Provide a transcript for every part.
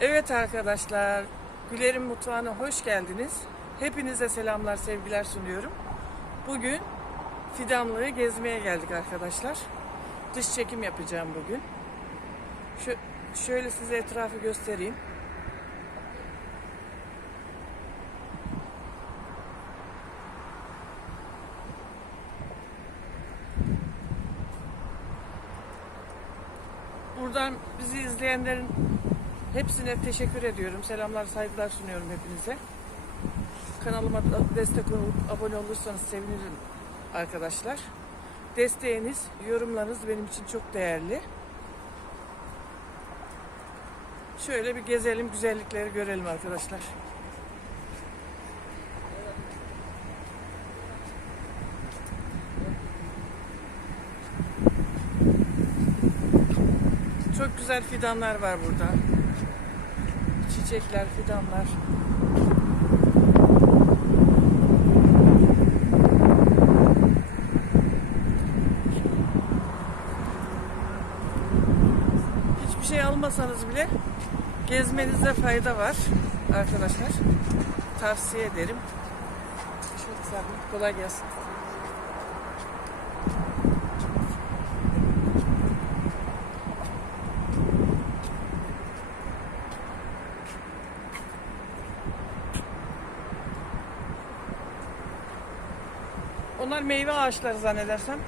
Evet arkadaşlar, Güler'in mutfağına hoş geldiniz. Hepinize selamlar, sevgiler sunuyorum. Bugün Fidanlı'yı gezmeye geldik arkadaşlar. Dış çekim yapacağım bugün. Şu, şöyle size etrafı göstereyim. Buradan bizi izleyenlerin hepsine teşekkür ediyorum. Selamlar, saygılar sunuyorum hepinize. Kanalıma destek olup abone olursanız sevinirim arkadaşlar. Desteğiniz, yorumlarınız benim için çok değerli. Şöyle bir gezelim, güzellikleri görelim arkadaşlar. Çok güzel fidanlar var burada. Çiçekler, fidanlar. Hiçbir şey almasanız bile gezmenizde fayda var arkadaşlar. Tavsiye ederim. Çok güzel. Kolay gelsin. Onlar meyve ağaçları zannedersem.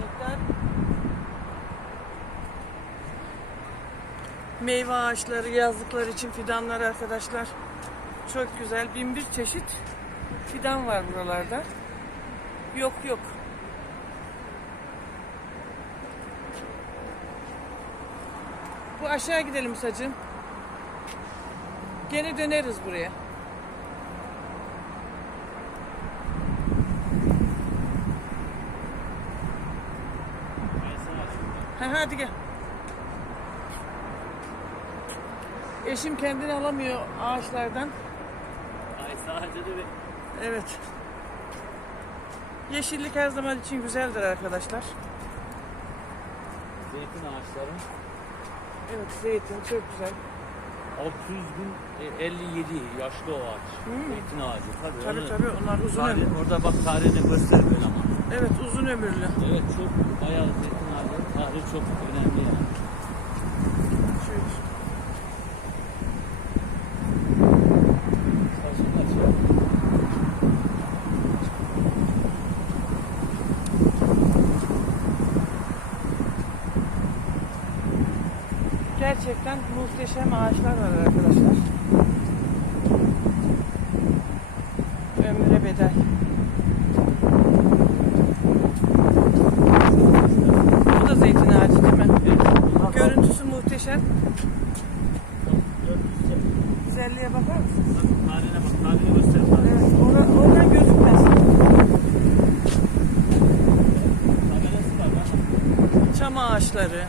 Nektar. Meyve ağaçları yazlıklar için fidanlar arkadaşlar. Çok güzel. Bin bir çeşit fidan var buralarda. Yok yok. Bu aşağı gidelim sacım. Gene döneriz buraya. Ha, hadi gel. Eşim kendini alamıyor ağaçlardan. Ay sadece de Evet. Yeşillik her zaman için güzeldir arkadaşlar. zeytin ağaçları Evet zeytin çok güzel. 600 gün e, 57 yaşlı o ağaç. Zeytin ağacı. Tabii, Tabii onu- tabii onlar uzun tarih- ömürlü. Orada bak tarihini göster böyle ama. Evet uzun ömürlü. Evet çok bayağı zeytin Tarihi çok önemli yani. Gerçekten muhteşem ağaçlar var arkadaşlar. Ömre bedel. Bu da zeytin ağacı değil mi? Görüntüsü muhteşem. Güzelliğe bakar mısın? Bak, Tarihine bak. Tarihini göster. Tarihini. Evet, ora- oradan gözükmez. Tabelası var bak. Çam ağaçları.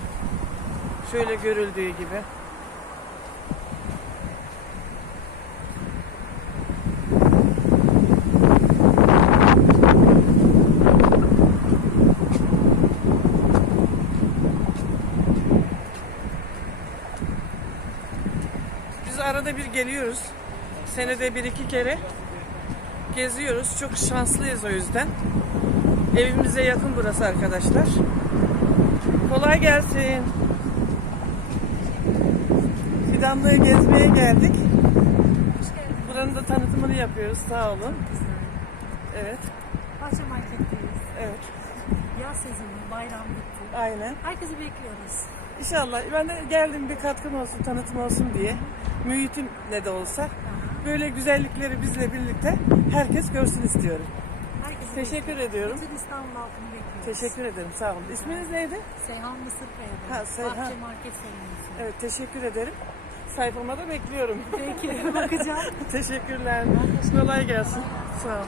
Şöyle görüldüğü gibi. Biz arada bir geliyoruz. Senede bir iki kere geziyoruz. Çok şanslıyız o yüzden. Evimize yakın burası arkadaşlar. Kolay gelsin. Fidanlığı gezmeye geldik. Buranın da tanıtımını yapıyoruz. Sağ olun. Evet. Bahçe marketteyiz. Evet. Yaz sezonu, bayram bitti. Aynen. Herkesi bekliyoruz. İnşallah. Ben de geldim bir katkım olsun, tanıtım olsun diye. Mühitim ne de olsa. Böyle güzellikleri bizle birlikte herkes görsün istiyorum. Herkesi Teşekkür ediyorum. Bütün İstanbul halkını bekliyoruz. Teşekkür ederim. Sağ olun. İsminiz neydi? Seyhan Mısırkaya'da. Ha, Seyhan. Bahçe market serimiz. Evet, teşekkür ederim. Sayfama da bekliyorum. Peki bakacağım. Teşekkürler. Kolay gelsin. Sağ ol.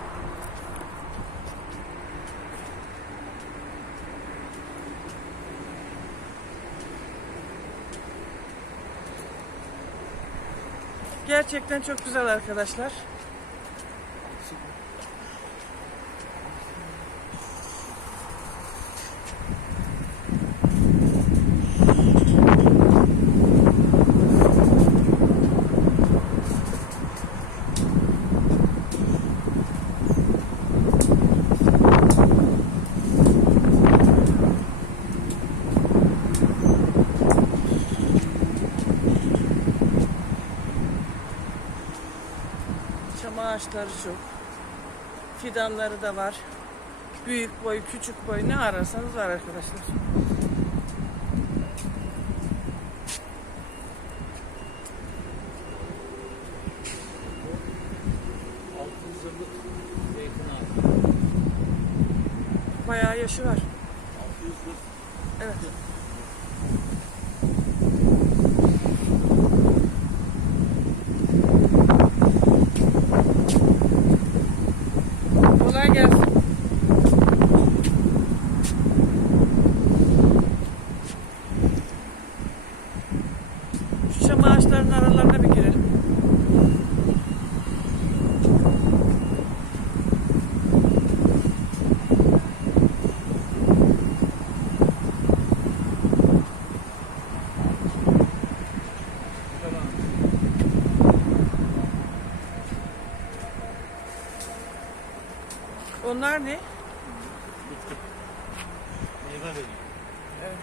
Gerçekten çok güzel arkadaşlar. Ağaçları çok. Fidanları da var. Büyük boy, küçük boy ne ararsanız var arkadaşlar. Altı yıllık zeytin ağacı. Bayağı yaşı var. 640 Evet. Kolay gelsin. Şu çam ağaçlarının aralarına bir girelim. Onlar ne? meyve veriyor. Evet.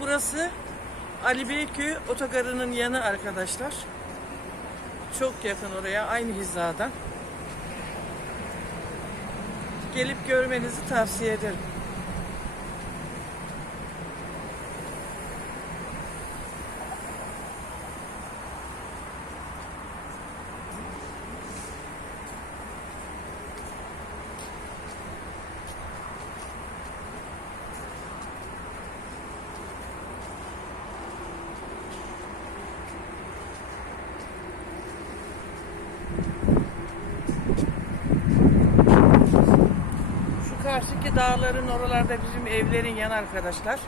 Burası Ali Beyköy otogarının yanı arkadaşlar. Çok yakın oraya, aynı hizadan. Gelip görmenizi tavsiye ederim. Karşıki dağların oralarda bizim evlerin yanı arkadaşlar.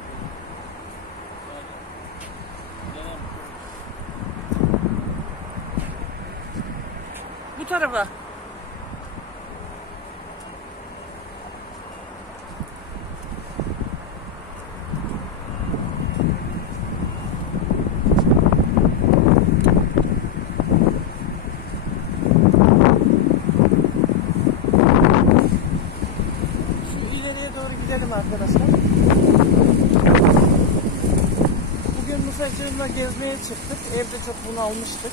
Bu tarafa. Şu ileriye doğru gidelim arkadaşlar. Bugün Musacığımla gezmeye çıktık. Evde çok bunalmıştık.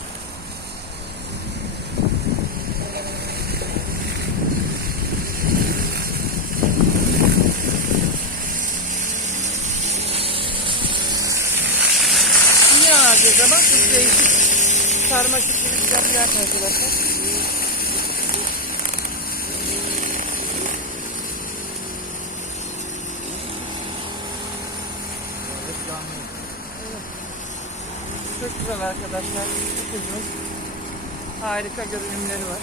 Niye ağacı zaman çok değişik sarma çiftlik yapıyor arkadaşlar. Çok güzel arkadaşlar. Çok uzun. Harika görünümleri var.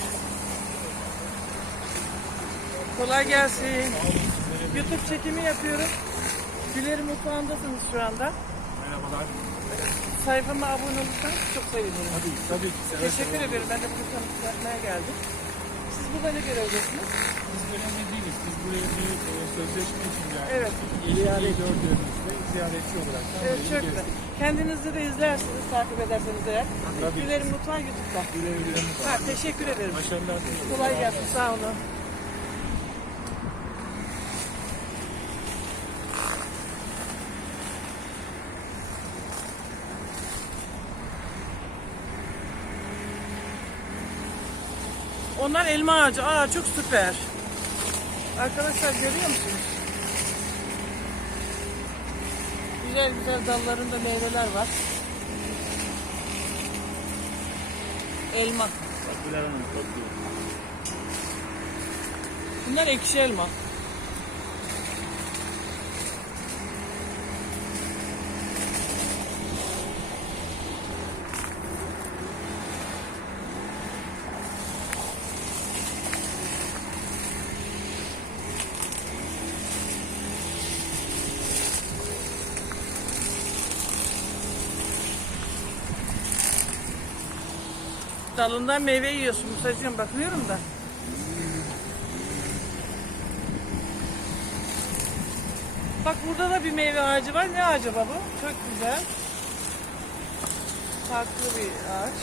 Kolay gelsin. YouTube çekimi yapıyorum. Güleri mutfağındasınız şu anda. Merhabalar. Sayfama abone olursanız çok sevinirim. Tabii, tabii ki. Seve Teşekkür seve. ederim. Ben de bunu tanıtmaya geldim. Siz burada ne göreceksiniz? Biz önemli değiliz. Biz buraya bir e, sözleşme için geldik. Evet. İleriyi gördüğümüzde ziyaretçi olarak da Evet çok güzel. Kendinizi de izlersiniz, takip ederseniz eğer. Tabii. Gülerim Mutfağı YouTube'da. Güle güle Ha, teşekkür ederim. Başarılar. Kolay gelsin. Sağ olun. Onlar elma ağacı. Aa çok süper. Arkadaşlar görüyor musunuz? Güzel güzel dallarında meyveler var. Elma. Bak Hanım. Bunlar ekşi elma. Dalından meyve yiyorsun Musacığım bakıyorum da. Bak burada da bir meyve ağacı var. Ne acaba bu? Çok güzel. farklı bir ağaç.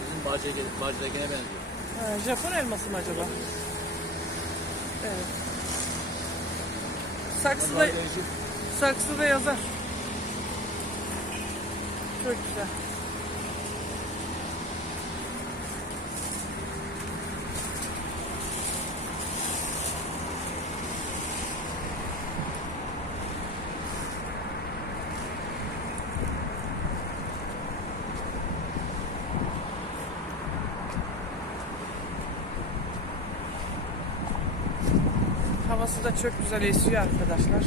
Bizim bacı, bacıdakine benziyor. Ha, Japon elması mı acaba? Evet. Saksıda, saksıda yazar. Çok güzel. Da çok güzel esiyor arkadaşlar.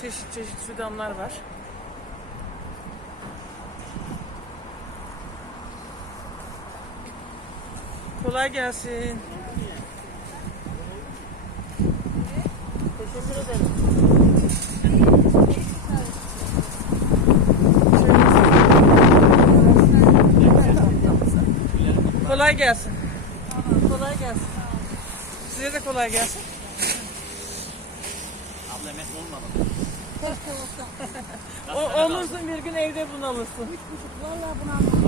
Çeşit çeşit fidanlar var. Kolay gelsin. Teşekkür ederim. Kolay gelsin. Kolay gelsin. Size de kolay gelsin. Abla emekli olmadı. O, olursun bir gün evde bunalırsın.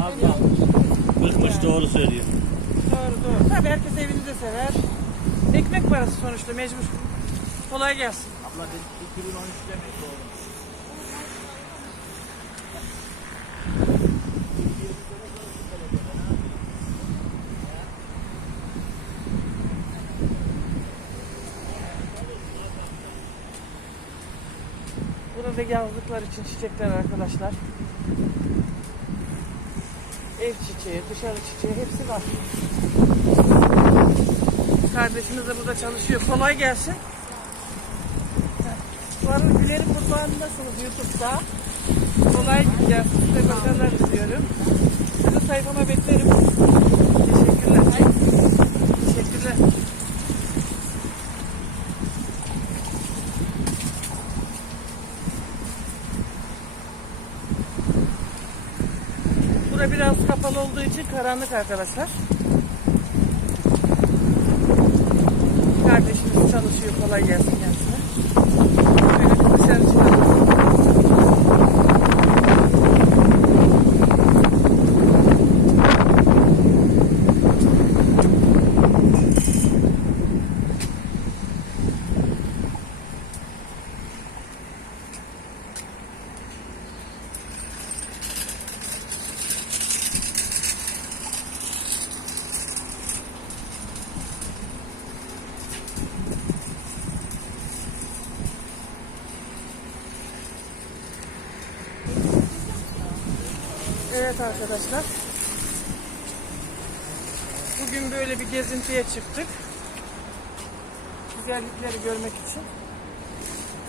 Abi ya. Bıkmış doğru söylüyor. Doğru doğru. Tabii herkes evini de sever. Ekmek parası sonuçta mecbur. Kolay gelsin. Abla ben 2013'te emekli oldum. Burada yazlıklar için çiçekler arkadaşlar. Ev çiçeği, dışarı çiçeği hepsi var. Kardeşimiz de burada çalışıyor. Kolay gelsin. Arada Güler'in mutfağındasınız YouTube'da. Kolay gelsin. Size başarılar diliyorum. Sizi sayfama beklerim. Teşekkürler. Teşekkürler. Bura biraz kapalı olduğu için karanlık arkadaşlar. Kardeşimiz çalışıyor. Kolay gelsin kendisine. Böyle bir dışarı çıkalım. Evet arkadaşlar. Bugün böyle bir gezintiye çıktık. Güzellikleri görmek için.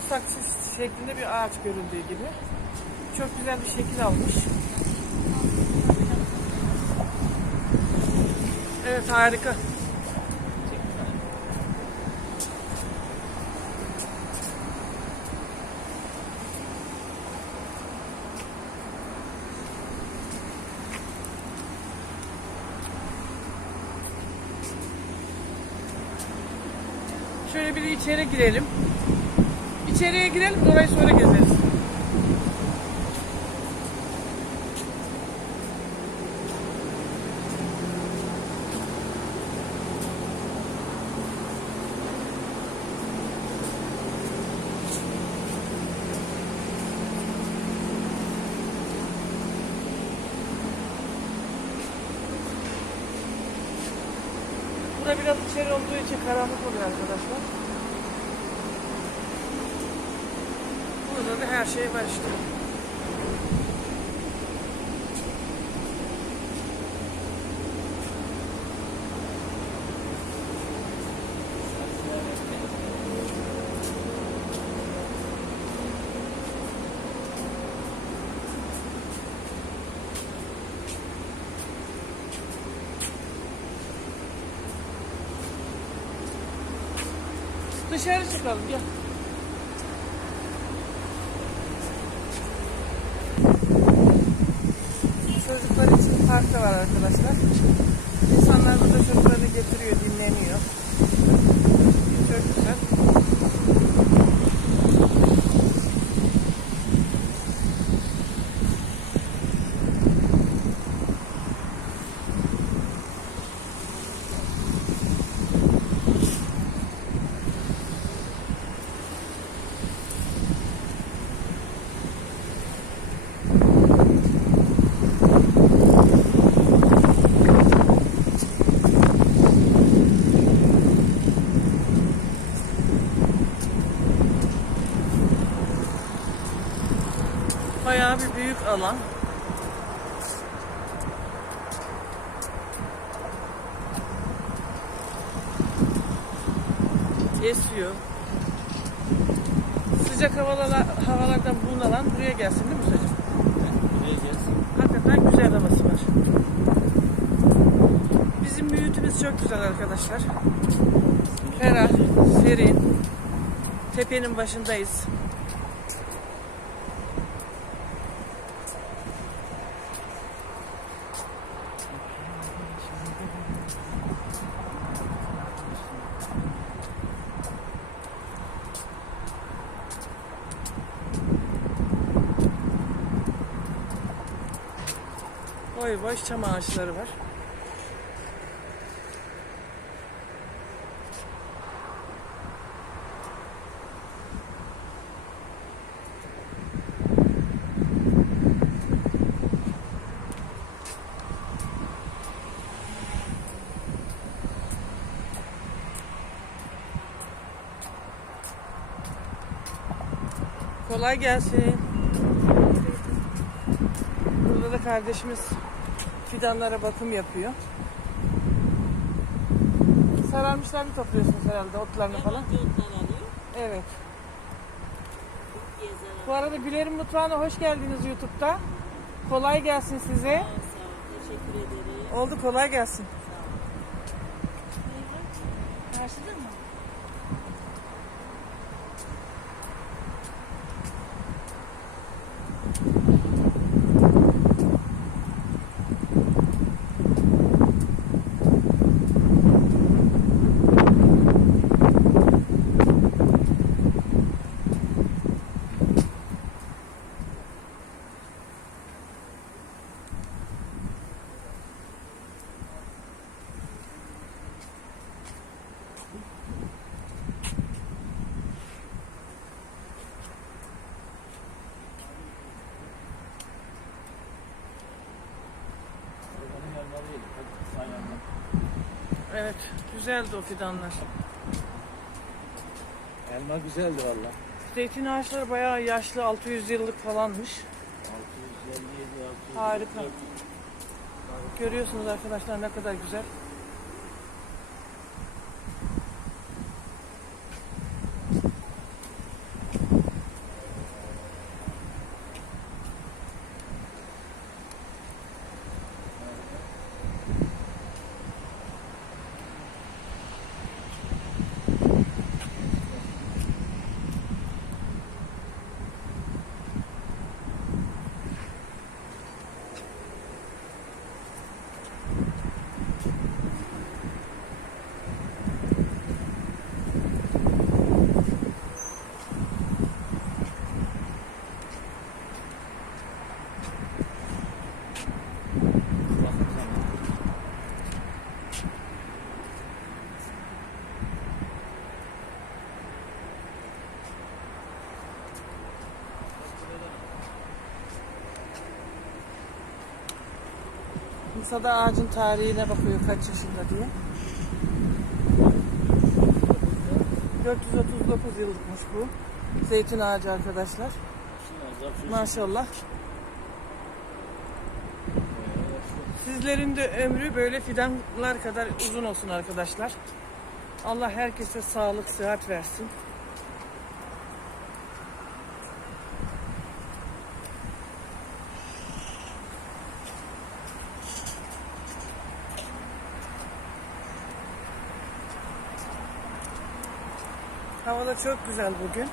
Saksis şeklinde bir ağaç görüldüğü gibi. Çok güzel bir şekil almış. Evet harika. Şöyle bir içeri girelim. İçeriye girelim orayı sonra gezeriz. Bura biraz içeri olduğu için karanlık oluyor arkadaşlar. Burada da her şey var işte. Dışarı çıkalım gel. Çocuklar için park da var arkadaşlar. İnsanlar burada çocuklarını getiriyor, dinleniyor. Çok güzel. Bayağı bir büyük alan. Esiyor. Sıcak havalar, havalardan bunalan buraya gelsin değil mi hocam? Buraya gelsin. Hakikaten güzel havası var. Bizim mühitimiz çok güzel arkadaşlar. Ferah, serin. Tepenin başındayız. Boy boy çam ağaçları var. Kolay gelsin. Burada da kardeşimiz fidanlara bakım yapıyor. Sararmışlarını topluyorsunuz herhalde otlarını falan. Evet. Bu arada Güler'in mutfağına hoş geldiniz YouTube'da. Kolay gelsin size. Teşekkür ederim. Oldu kolay gelsin. Karşıda mı? Oradan yanına değil. Hadi sen yanına. Evet güzeldi o fidanlar. Elma güzeldi valla. Zeytin ağaçları bayağı yaşlı 600 yıllık falanmış. 657, 600. Harika. Görüyorsunuz arkadaşlar ne kadar güzel. Musa da ağacın tarihine bakıyor kaç yaşında diye. 439 yıllıkmış bu. Zeytin ağacı arkadaşlar. Maşallah. Sizlerin de ömrü böyle fidanlar kadar uzun olsun arkadaşlar. Allah herkese sağlık, sıhhat versin. Hava da çok güzel bugün.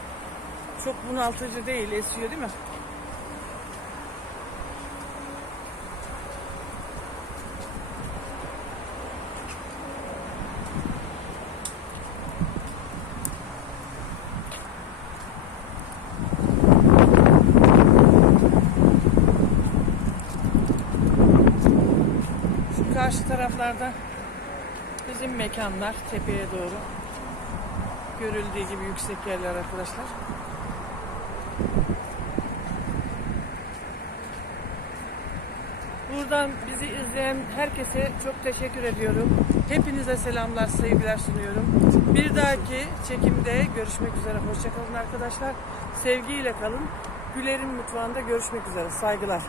Çok bunaltıcı değil, esiyor değil mi? Taraflarda bizim mekanlar tepeye doğru. Görüldüğü gibi yüksek yerler arkadaşlar. Buradan bizi izleyen herkese çok teşekkür ediyorum. Hepinize selamlar, sevgiler sunuyorum. Bir dahaki çekimde görüşmek üzere. Hoşçakalın arkadaşlar. Sevgiyle kalın. Güler'in mutfağında görüşmek üzere. Saygılar.